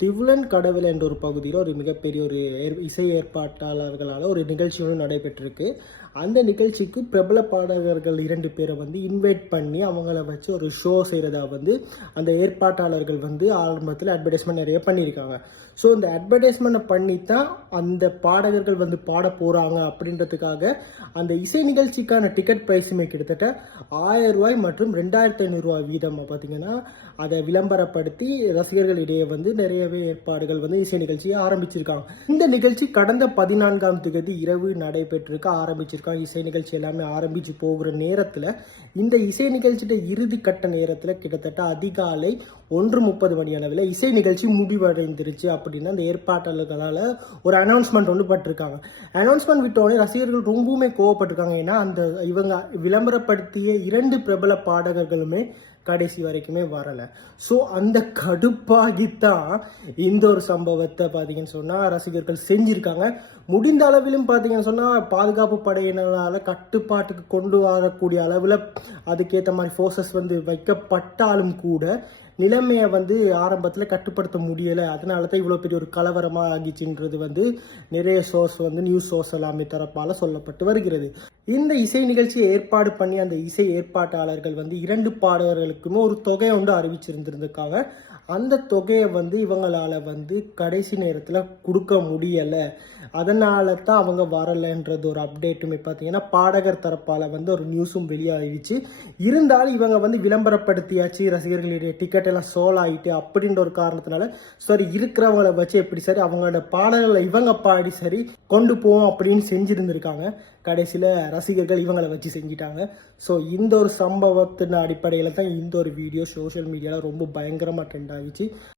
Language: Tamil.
திவுலன் கடவுள் என்ற ஒரு பகுதியில் ஒரு மிகப்பெரிய ஒரு இசை ஏற்பாட்டாளர்களால் ஒரு நிகழ்ச்சி ஒன்று நடைபெற்றிருக்கு. அந்த நிகழ்ச்சிக்கு பிரபல பாடகர்கள் 2 பேரை இன்வைட் பண்ணி அவங்கள வச்சு ஒரு ஷோ செய்கிறதா அந்த ஏற்பாட்டாளர்கள் ஆரம்பத்தில் அட்வர்டைஸ்மெண்ட் நிறைய பண்ணியிருக்காங்க. ஸோ இந்த அட்வர்டைஸ்மெண்ட்டை பண்ணித்தான் அந்த பாடகர்கள் பாட போகிறாங்க அப்படின்றதுக்காக அந்த இசை நிகழ்ச்சிக்கான டிக்கெட் ப்ரைஸுமே கிட்டத்தட்ட 1000 ரூபாய் மற்றும் 2500 ரூபாய் வீதம் பார்த்தீங்கன்னா அதை விளம்பரப்படுத்தி ரசிகர்களிடையே நிறையவே ஏற்பாடுகள் இசை நிகழ்ச்சியை ஆரம்பிச்சிருக்காங்க. இந்த நிகழ்ச்சி கடந்த 14ஆம் தேதி இரவு நடைபெற்றிருக்க ஆரம்பிச்சிருக்காங்க. இசை நிகழ்ச்சி எல்லாமே ஆரம்பிச்சு போகிற நேரத்தில் இந்த இசை நிகழ்ச்சியோட இறுதி கட்ட நேரத்தில் கிட்டத்தட்ட அதிகாலை 1:30 மணி அளவில் இசை நிகழ்ச்சி முடிவடைந்துருச்சு அப்படின்னு அந்த ஏற்பாட்டாளர்களால் ஒரு அனௌன்ஸ்மெண்ட் ஒன்று பட்டிருக்காங்க. அனௌன்ஸ்மெண்ட் விட்டோடனே ரசிகர்கள் ரொம்பவுமே கோவப்பட்டிருக்காங்க. ஏன்னா அந்த இவங்க விளம்பரப்படுத்திய 2 பிரபல பாடகர்களுமே கடைசி வரைக்குமே வரலை. ஸோ அந்த கடுப்பாகித்தான் இந்த ஒரு சம்பவத்தை பார்த்தீங்கன்னு சொன்னால் ரசிகர்கள் செஞ்சுருக்காங்க. முடிந்த அளவிலும் பார்த்தீங்கன்னு சொன்னால் பாதுகாப்பு படையினரால் கட்டுப்பாட்டுக்கு கொண்டு வரக்கூடிய அளவில் அதுக்கேற்ற மாதிரி ஃபோர்ஸஸ் வைக்கப்பட்டாலும் கூட நிலைமையை ஆரம்பத்தில் கட்டுப்படுத்த முடியலை. அதனால தான் இவ்வளோ பெரிய ஒரு கலவரமாக ஆகிச்சுன்றது நிறைய சோர்ஸ் நியூஸ் சோர்ஸ் எல்லாமே தரப்பால் சொல்லப்பட்டு வருகிறது. இந்த இசை நிகழ்ச்சியை ஏற்பாடு பண்ணி அந்த இசை ஏற்பாட்டாளர்கள் 2 பாடகர்களுக்குமே ஒரு தொகையை அறிவிச்சிருந்திருக்காங்க. அந்த தொகையை இவங்களால கடைசி நேரத்தில் கொடுக்க முடியலை. அதனால தான் அவங்க வரலைன்றது ஒரு அப்டேட்டுமே பார்த்தீங்கன்னா பாடகர் தரப்பால் ஒரு நியூஸும் வெளியாகிடுச்சு. இருந்தாலும் இவங்க விளம்பரப்படுத்தியாச்சு, ரசிகர்களுடைய டிக்கெட் எல்லாம் சோல் ஆகிட்டு அப்படின்ற ஒரு காரணத்தினால சரி இருக்கிறவங்கள வச்சு எப்படி சரி அவங்களோட பாடல்களை இவங்க பாடி சரி கொண்டு போவோம் அப்படின்னு செஞ்சுருந்துருக்காங்க. கடைசியில் ரசிகர்கள் இவங்களை வச்சு செஞ்சிட்டாங்க. ஸோ இந்த ஒரு சம்பவத்தின் அடிப்படையில் தான் இந்த ஒரு வீடியோ சோஷியல் மீடியாவில் ரொம்ப பயங்கரமாக ட்ரெண்ட் ஆகிச்சு.